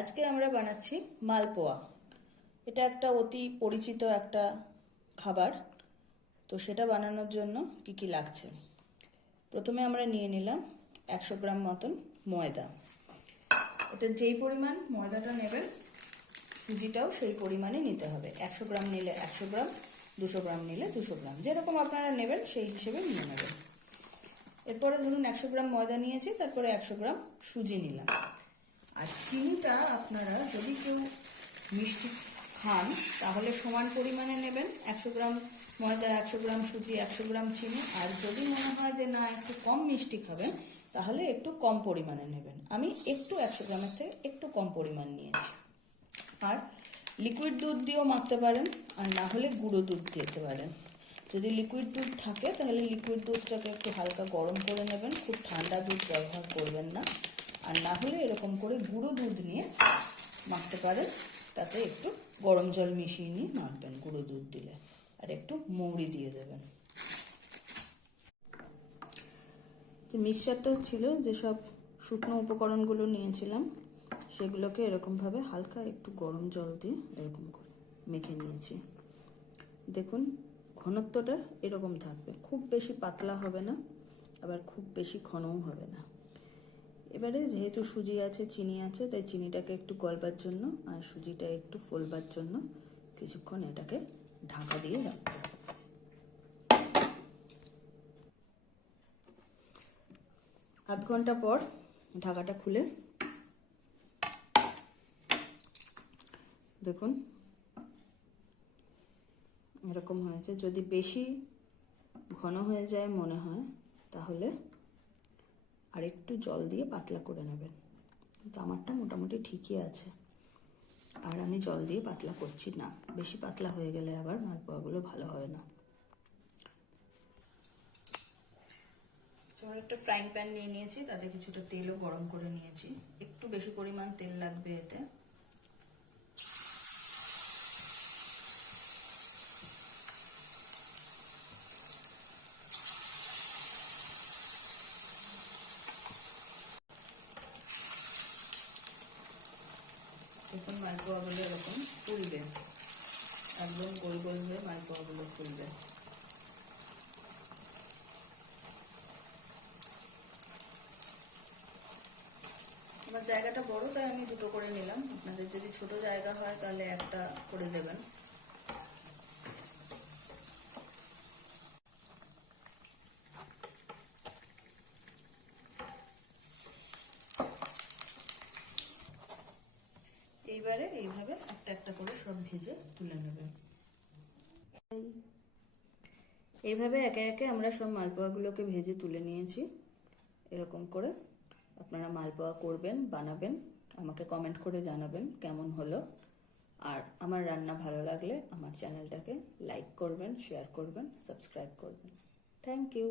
আজকে আমরা বানাচ্ছি মালপোয়া। এটা একটা অতি পরিচিত একটা খাবার। তো সেটা বানানোর জন্য কি কি লাগছে? প্রথমে আমরা নিয়ে নিলাম একশো গ্রাম মতন ময়দা। এটা যেই পরিমাণ ময়দাটা নেবেন, সুজিটাও সেই পরিমাণে নিতে হবে। একশো গ্রাম নিলে একশো গ্রাম, দুশো গ্রাম নিলে দুশো গ্রাম। যেরকম আপনারা নেবেন সেই হিসেবে নিয়ে নেবেন। এরপরে ধরুন একশো গ্রাম ময়দা নিয়েছি, তারপরে একশো গ্রাম সুজি নিলাম। আর চিনিটা আপনারা যদি কেউ মিষ্টি খান, তাহলে সমান পরিমাণে নেবেন। একশো গ্রাম ময়দা, একশো গ্রাম সুজি, একশো গ্রাম চিনি। আর যদি মনে হয় যে না, একটু কম মিষ্টি খাবেন, তাহলে একটু কম পরিমাণে নেবেন। আমি একটু একশো গ্রামের থেকে একটু কম পরিমাণ নিয়েছি। আর লিকুইড দুধ দিয়েও মাখতে পারেন, আর না হলে গুঁড়ো দুধ দিতে পারেন। যদি লিকুইড দুধ থাকে, তাহলে লিকুইড দুধটাকে একটু হালকা গরম করে নেবেন। খুব ঠান্ডা দুধ ব্যবহার করবেন না। আর না হলে এরকম করে গুঁড়ো দুধ নিয়ে মাখতে পারেন। তাতে একটু গরম জল মিশিয়ে নিয়ে মাখবেন গুঁড়ো দুধ দিলে। আর একটু মৌরি দিয়ে দেবেন। যে মিক্সচারটা ছিল যেসব শুকনো উপকরণগুলো নিয়েছিলাম, সেগুলোকে এরকমভাবে হালকা একটু গরম জল দিয়ে এরকম করে মেখে নিয়েছি। দেখুন, ঘনত্বটা এরকম থাকবে। খুব বেশি পাতলা হবে না, আবার খুব বেশি ঘনও হবে না। এবারে যেহেতু সুজি আছে, চিনি আছে, তাই চিনিটাকে একটু গলবার জন্য আর সুজিটা একটু ফোলবার জন্য কিছুক্ষণ এটাকে ঢাকা দিয়ে রাখব আধ ঘণ্টা পর ঢাকাটা খুলে দেখুন, এরকম হয়েছে। যদি বেশি ঘন হয়ে যায় মনে হয়, তাহলে আর একটু জল দিয়ে পাতলা করে নেবেন। কিন্তু আমারটা মোটামুটি ঠিকই আছে। আর আমি জল দিয়ে পাতলা করছি না। বেশি পাতলা হয়ে গেলে আবার মালপোয়াগুলো ভালো হবে না। একটা ফ্রাইং প্যান নিয়ে নিয়েছি। তাতে কিছুটা তেলও গরম করে নিয়েছি। একটু বেশি পরিমাণ তেল লাগবে এতে। এখন মালপোয়াগুলো এরকম ফুলবে একদম গোল গোল হয়ে মালপোয়াগুলো ফুলবে আমার জায়গাটা বড়, তাই আমি দুটো করে নিলাম। আপনাদের যদি ছোট জায়গা হয়, তাহলে একটা করে দেবেন। এইবারে এইভাবে একটা একটা করে সব ভেজে তুলে নেবেন এইভাবে একে একে আমরা সব মালপোয়াগুলোকে ভেজে তুলে নিয়েছি। এরকম করে আপনারা মালপোয়া করবেন, বানাবেন, আমাকে কমেন্ট করে জানাবেন কেমন হলো। আর আমার রান্না ভালো লাগলে আমার চ্যানেলটাকে লাইক করবেন শেয়ার করবেন সাবস্ক্রাইব করবেন। Thank you